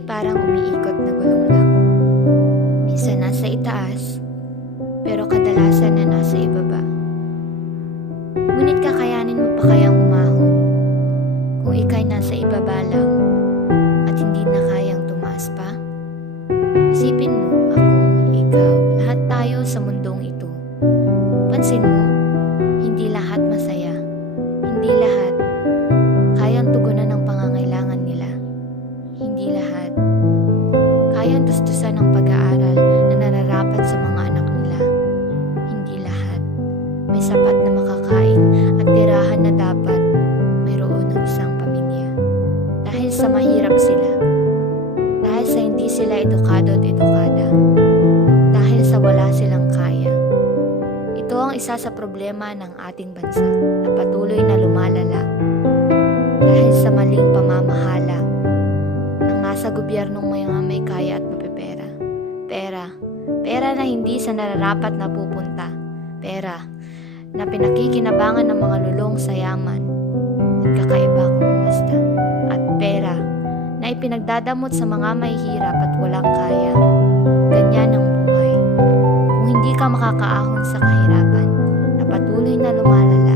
ay parang umiikot na gulong lang. Minsan nasa itaas, pero kadalasan na nasa ibaba. Ngunit kakayanin mo pa kayang umahon kung ika'y nasa ibaba lang at hindi na kayang tumaas pa? Isipin mo, ako, ikaw, lahat tayo sa mundong ito. Pansin mo, hindi lahat masaya. Hindi lahat kayang tugunan ng pangangailangan nila. Hindi lahat kayang tustusan ng pag-aaral na nararapat sa mga anak nila. Hindi lahat may sapat na makakain at tirahan na dapat mayroon ng isang pamilya. Dahil sa mahirap sila. Dahil sa hindi sila edukado at edukada. Dahil sa wala silang kaya. Ito ang isa sa problema ng ating bansa na patuloy na lumalala dahil sa maling pamamahala ng nasa gobyernong may kaya at mapipera. Pera na hindi sa nararapat na pupunta. Pera na pinakikinabangan ng mga lulong sa yaman at kakaiba kung basta. At pera na ipinagdadamot sa mga mahihirap at walang kaya. Ganyan ang buhay. Kung hindi ka makakaahon sa kahirapan na patuloy na lumalala,